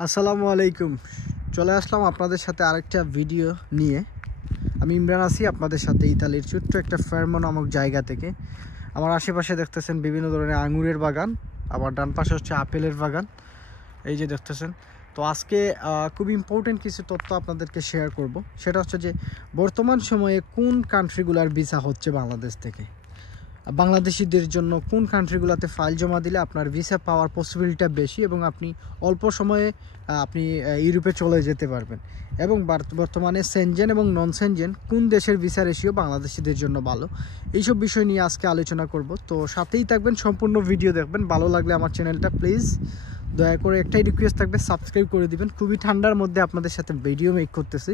আসসালামু আলাইকুম। চলে আসলাম আপনাদের সাথে আরেকটা ভিডিও নিয়ে। আমি ইমরান আছি আপনাদের সাথে ইতালির ছোট্ট একটা ফেরমো নামক জায়গা থেকে। আমার আশেপাশে দেখতেছেন বিভিন্ন ধরনের আঙুরের বাগান, আবার ডান পাশে হচ্ছে আপেলের বাগান, এই যে দেখতেছেন। তো আজকে খুব ইম্পর্টেন্ট কিছু তথ্য আপনাদেরকে শেয়ার করব। সেটা হচ্ছে যে বর্তমান সময়ে কোন কান্ট্রিগুলার ভিসা হচ্ছে বাংলাদেশ থেকে, বাংলাদেশিদের জন্য কোন কান্ট্রিগুলোতে ফাইল জমা দিলে আপনার ভিসা পাওয়ার পসিবিলিটিটা বেশি এবং আপনি অল্প সময়ে আপনি ইউরোপে চলে যেতে পারবেন, এবং বর্তমানে সেনজেন এবং নন সেনজেন কোন দেশের ভিসা রেশিও বাংলাদেশিদের জন্য ভালো, এইসব বিষয় নিয়ে আজকে আলোচনা করব। তো সাথেই থাকবেন, সম্পূর্ণ ভিডিও দেখবেন। ভালো লাগলে আমার চ্যানেলটা প্লিজ দয়া করে একটাই রিকোয়েস্ট থাকবে, সাবস্ক্রাইব করে দিবেন। খুবই ঠান্ডার মধ্যে আপনাদের সাথে ভিডিও মেক করতেছি।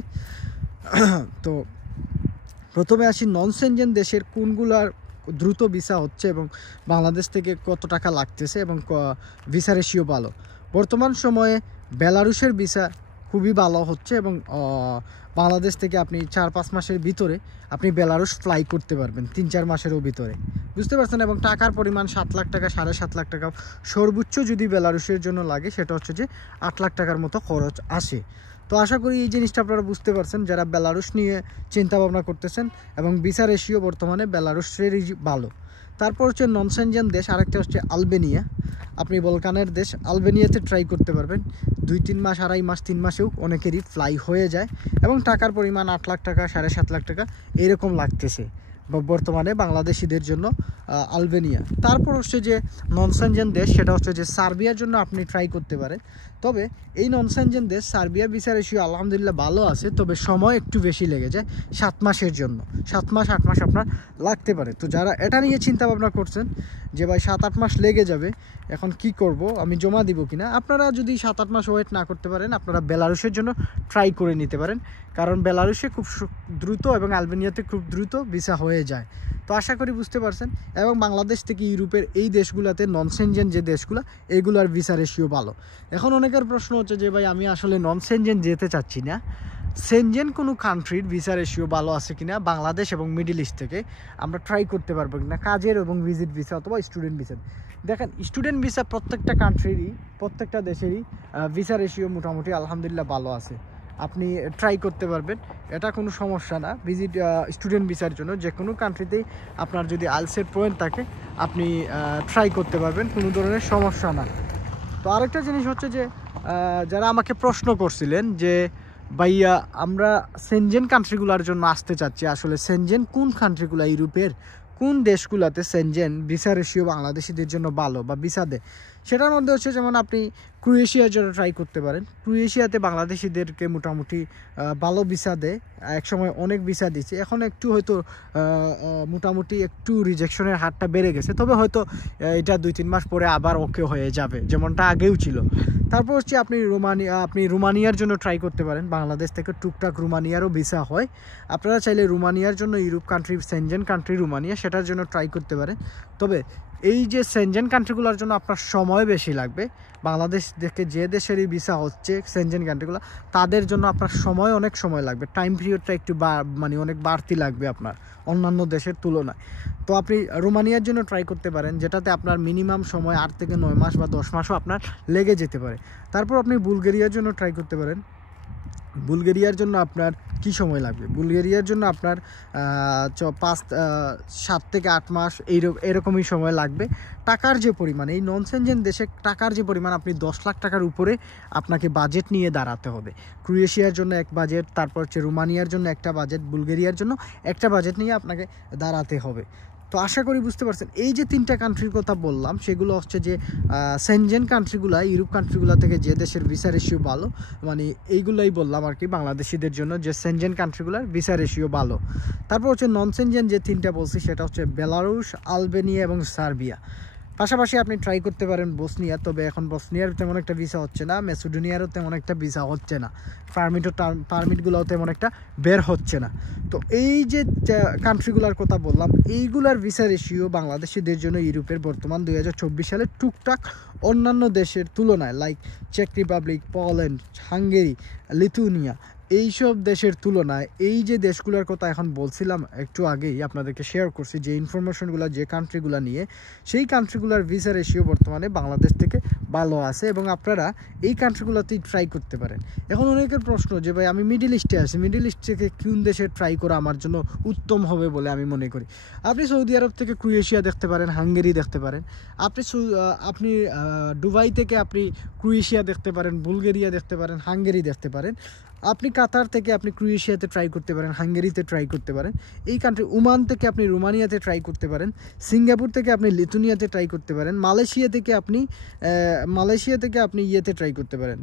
তো প্রথমে আসি, নন সেনজেন দেশের কোনগুলার দ্রুত ভিসা হচ্ছে এবং বাংলাদেশ থেকে কত টাকা লাগতেছে এবং ভিসা রেশিও ভালো। বর্তমান সময়ে বেলারুশের ভিসা খুবই ভালো হচ্ছে এবং বাংলাদেশ থেকে আপনি 4-5 মাসের ভিতরে আপনি বেলারুশ ফ্লাই করতে পারবেন, 3-4 মাসেরও ভিতরে, বুঝতে পারছেন। এবং টাকার পরিমাণ 7 লাখ টাকা, 7.5 লাখ টাকা সর্বোচ্চ যদি বেলারুশের জন্য লাগে, সেটা হচ্ছে যে 8 লাখ টাকার মতো খরচ আসে। তো আশা করি এই জিনিসটা আপনারা বুঝতে পারছেন যারা বেলারুশ নিয়ে চিন্তা ভাবনা করতেছেন, এবং ভিসা রেশিও বর্তমানে বেলারুশেরই ভালো। তারপর হচ্ছে নন সেনজেন দেশ, আরেকটা হচ্ছে আলবেনিয়া। আপনি বলকানের দেশ আলবেনিয়াতে ট্রাই করতে পারবেন। 2-3 মাস, 2.5 মাস, 3 মাসেও অনেকেরই ফ্লাই হয়ে যায় এবং টাকার পরিমাণ 8 লাখ টাকা, 7.5 লাখ টাকা এরকম লাগতেছে বর্তমানে বাংলাদেশিদের জন্য আলবেনিয়া। তারপর হচ্ছে যে নন সেনজেন দেশ, সেটা হচ্ছে যে সার্বিয়ার জন্য আপনি ট্রাই করতে পারেন। তবে এই নন সেনজেন দেশ সার্বিয়ার ভিসা রেশিও আলহামদুলিল্লাহ ভালো আছে, তবে সময় একটু বেশি লেগে যায়। 7 মাসের জন্য 7 মাস 8 মাস আপনার লাগতে পারে। তো যারা এটা নিয়ে চিন্তা ভাবনা করছেন যে ভাই 7-8 মাস লেগে যাবে, এখন কি করব, আমি জমা দিব কিনা, আপনারা যদি 7-8 মাস ওয়েট না করতে পারেন, আপনারা বেলারুশের জন্য ট্রাই করে নিতে পারেন। কারণ বেলারুশে খুব দ্রুত এবং আলবেনিয়াতে খুব দ্রুত ভিসা হয়ে যায়। তো আশা করি বুঝতে পারছেন। এবং বাংলাদেশ থেকে ইউরোপের এই দেশগুলোতে নন সেনজেন যে দেশগুলো, এগুলোর ভিসা রেশিও ভালো। এখন অনেকের প্রশ্ন হচ্ছে যে ভাই আমি আসলে নন সেনজেন যেতে চাচ্ছি না, সেনজেন কোনো কান্ট্রির ভিসা রেশিও ভালো আছে কিনা বাংলাদেশ এবং মিডল ইস্ট থেকে আমরা ট্রাই করতে পারবো কিনা কাজের এবং ভিজিট ভিসা অথবা স্টুডেন্ট ভিসা। দেখেন, স্টুডেন্ট ভিসা প্রত্যেকটা কান্ট্রিরই, প্রত্যেকটা দেশেরই ভিসা রেশিও মোটামুটি আলহামদুলিল্লাহ ভালো আছে, আপনি ট্রাই করতে পারবেন, এটা কোনো সমস্যা না। ভিজিট স্টুডেন্ট ভিসার জন্য যে কোনো কান্ট্রিতেই আপনার যদি আইএলটিএস পয়েন্ট থাকে আপনি ট্রাই করতে পারবেন, কোনো ধরনের সমস্যা না। তো আরেকটা জিনিস হচ্ছে যে যারা আমাকে প্রশ্ন করছিলেন যে ভাইয়া আমরা সেনজেন কান্ট্রিগুলোর জন্য আসতে চাচ্ছি, আসলে সেনজেন কোন কান্ট্রিগুলো, ইউরোপের কোন দেশগুলোতে সেনজেন ভিসা রেশিও বাংলাদেশিদের জন্য ভালো বা ভিসা দেয়, সেটার মধ্যে হচ্ছে যেমন আপনি ক্রোয়েশিয়ার জন্য ট্রাই করতে পারেন। ক্রোয়েশিয়াতে বাংলাদেশিদেরকে মোটামুটি ভালো ভিসা দেয়, একসময় অনেক ভিসা দিচ্ছে, এখন একটু হয়তো মোটামুটি একটু রিজেকশনের হারটা বেড়ে গেছে, তবে হয়তো এটা 2-3 মাস পরে আবার ওকে হয়ে যাবে, যেমনটা আগেও ছিল। তারপর হচ্ছে আপনি রোমানিয়ার জন্য ট্রাই করতে পারেন। বাংলাদেশ থেকে টুকটাক রোমানিয়ারও ভিসা হয়, আপনারা চাইলে রোমানিয়ার জন্য, Europe country, Shenzhen country Romania, সেটার জন্য ট্রাই করতে পারেন। তবে এই যে সেনজেন কান্ট্রিগুলোর জন্য আপনার সময় বেশি লাগবে, বাংলাদেশ থেকে যে দেশেরই ভিসা হচ্ছে সেনজেন কান্ট্রিগুলো, তাদের জন্য আপনার অনেক সময় লাগবে, টাইম পিরিয়ডটা একটু মানে অনেক বাড়তি লাগবে আপনার অন্যান্য দেশের তুলনায়। তো আপনি রোমানিয়ার জন্য ট্রাই করতে পারেন, যেটাতে আপনার মিনিমাম সময় 8 থেকে 9 মাস বা 10 মাসও আপনার লেগে যেতে পারে। তারপর আপনি বুলগেরিয়ার জন্য ট্রাই করতে পারেন। বুলগেরিয়ার জন্য আপনার কি সময় লাগবে? বুলগেরিয়ার জন্য আপনার 7 থেকে 8 মাস এরকমই সময় লাগবে। টাকার যে পরিমাণ, এই নন সেনজেন দেশে টাকার যে পরিমাণ, আপনি 10 লাখ টাকার উপরে আপনাকে বাজেট নিয়ে দাঁড়াতে হবে। ক্রোয়েশিয়ার জন্য এক বাজেট, তারপর হচ্ছে রোমানিয়ার জন্য একটা বাজেট, বুলগেরিয়ার জন্য একটা বাজেট নিয়ে আপনাকে দাঁড়াতে হবে। তো আশা করি বুঝতে পারছেন। এই যে 3টা কান্ট্রির কথা বললাম, সেগুলো হচ্ছে যে সেনজেন কান্ট্রিগুলো, ইউরোপ কান্ট্রিগুলো থেকে যে দেশের ভিসা রেশিও ভালো, মানে এইগুলোই বললাম আর কি বাংলাদেশিদের জন্য, যে সেনজেন কান্ট্রিগুলোর ভিসা রেশিও ভালো। তারপর হচ্ছে নন সেনজেন যে 3টা বলছি, সেটা হচ্ছে বেলারুশ, আলবেনিয়া এবং সার্বিয়া। পাশাপাশি আপনি ট্রাই করতে পারেন বসনিয়া, তবে এখন বসনিয়ার তেমন একটা ভিসা হচ্ছে না, মেসিডোনিয়ারও তেমন একটা ভিসা হচ্ছে না, পারমিটগুলোও তেমন একটা বের হচ্ছে না। তো এই যে কান্ট্রিগুলোর কথা বললাম, এইগুলার ভিসা রেশিও বাংলাদেশিদের জন্য ইউরোপের বর্তমান 2024 সালে টুকটাক অন্যান্য দেশের তুলনায়, লাইক চেক রিপাবলিক, পোল্যান্ড, হাঙ্গেরি, লিথুয়ানিয়া, এইসব দেশের তুলনায় এই যে দেশগুলোর কথা এখন বলছিলাম একটু আগেই আপনাদেরকে শেয়ার করছি, যে ইনফরমেশনগুলো যে কান্ট্রিগুলো নিয়ে, সেই কান্ট্রিগুলোর ভিসা রেশিও বর্তমানে বাংলাদেশ থেকে ভালো আছে এবং আপনারা এই কান্ট্রিগুলোতেই ট্রাই করতে পারেন। এখন অনেকের প্রশ্ন যে ভাই আমি মিডল ইস্টে আছি, মিডল ইস্ট থেকে কোন দেশে ট্রাই করা আমার জন্য উত্তম হবে বলে আমি মনে করি। আপনি সৌদি আরব থেকে ক্রোয়েশিয়া দেখতে পারেন, হাঙ্গেরি দেখতে পারেন। আপনি দুবাই থেকে আপনি ক্রোয়েশিয়া দেখতে পারেন, বুলগেরিয়া দেখতে পারেন, হাঙ্গেরি দেখতে পারেন। আপনি কাতার থেকে আপনি ক্রোয়েশিয়াতে ট্রাই করতে পারেন, হাঙ্গেরিতে ট্রাই করতে পারেন। এই কান্ট্রি ওমান থেকে আপনি রোমানিয়াতে ট্রাই করতে পারেন, সিঙ্গাপুর থেকে আপনি লিথুনিয়াতে ট্রাই করতে পারেন, মালয়েশিয়া থেকে আপনি ইয়েতে ট্রাই করতে পারেন,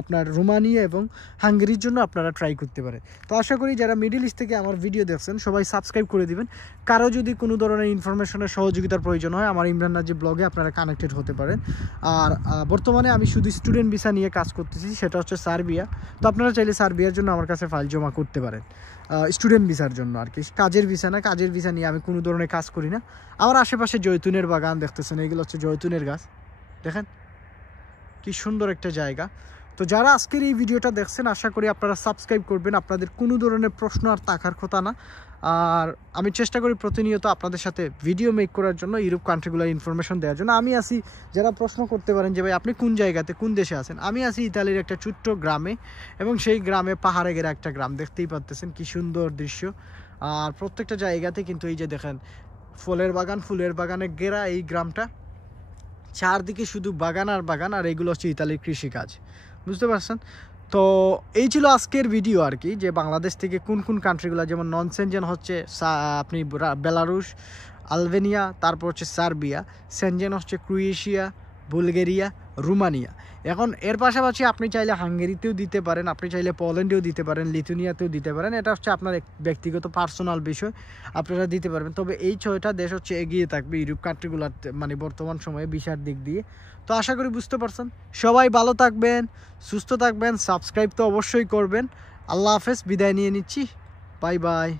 আপনার রোমানিয়া এবং হাঙ্গেরির জন্য আপনারা ট্রাই করতে পারেন। তো আশা করি যারা মিডল ইস্ট থেকে আমার ভিডিও দেখছেন সবাই সাবস্ক্রাইব করে দিবেন। কারো যদি কোনো ধরনের ইনফরমেশনের সহযোগিতার প্রয়োজন হয় আমার ইমরান নাজিব ব্লগে আপনারা কানেক্টেড হতে পারেন। আর বর্তমানে আমি শুধু স্টুডেন্ট ভিসা নিয়ে কাজ করতেছি, সেটা হচ্ছে সার্বিয়া। তো আপনারা চাইলে সার্বিয়ার জন্য আমার কাছে ফাইল জমা করতে পারেন, স্টুডেন্ট ভিসার জন্য আর কি, কাজের ভিসা না। কাজের ভিসা নিয়ে আমি কোনো ধরনের কাজ করি না। আমার আশেপাশে জৈতুনের বাগান দেখতেছেন, এইগুলো হচ্ছে জৈতুনের গাছ, দেখেন কি সুন্দর একটা জায়গা। তো যারা আজকের এই ভিডিওটা দেখছেন আশা করি আপনারা সাবস্ক্রাইব করবেন, আপনাদের কোনো ধরনের প্রশ্ন আর থাকার কথা না। আর আমি চেষ্টা করি প্রতিনিয়ত আপনাদের সাথে ভিডিও মেক করার জন্য, ইউরোপ কান্ট্রিগুলোর ইনফরমেশন দেওয়ার জন্য। আমি আছি, যারা প্রশ্ন করতে পারেন যে ভাই আপনি কোন জায়গাতে কোন দেশে আছেন, আমি আছি ইতালির একটা ছোট্ট গ্রামে, এবং সেই গ্রামে পাহাড়ে ঘেরা একটা গ্রাম, দেখতেই পাচ্ছেন কি সুন্দর দৃশ্য। আর প্রত্যেকটা জায়গাতে কিন্তু এই যে দেখেন ফুলের বাগানে ঘেরা এই গ্রামটা, চারদিকে শুধু বাগান আর বাগান, আর এগুলো হচ্ছে ইতালির কৃষিকাজ, বুঝতে পারছেন। তো এই ছিল আজকের ভিডিও আর কি, যে বাংলাদেশ থেকে কোন কোন কান্ট্রিগুলো, যেমন নন সেনজেন হচ্ছে আপনি বেলারুশ, আলবেনিয়া, তারপর হচ্ছে সার্বিয়া, সেনজেন হচ্ছে ক্রোয়েশিয়া, বুলগেরিয়া, রোমানিয়া। এখন এর পাশাপাশি আপনি চাইলে হাঙ্গেরিতেও দিতে পারেন, আপনি চাইলে পোল্যান্ডেও দিতে পারেন, লিথুনিয়াতেও দিতে পারেন, এটা হচ্ছে আপনার ব্যক্তিগত পার্সোনাল বিষয়, আপনারা দিতে পারবেন। তবে এই 6টা দেশ হচ্ছে এগিয়ে থাকবে ইউরোপ কান্ট্রিগুলোর মানে বর্তমান সময়ে ভিসার দিক দিয়ে। তো আশা করি বুঝতে পারছেন। সবাই ভালো থাকবেন, সুস্থ থাকবেন, সাবস্ক্রাইব তো অবশ্যই করবেন। আল্লাহ হাফেজ, বিদায় নিয়ে নিচ্ছি, বাই বাই।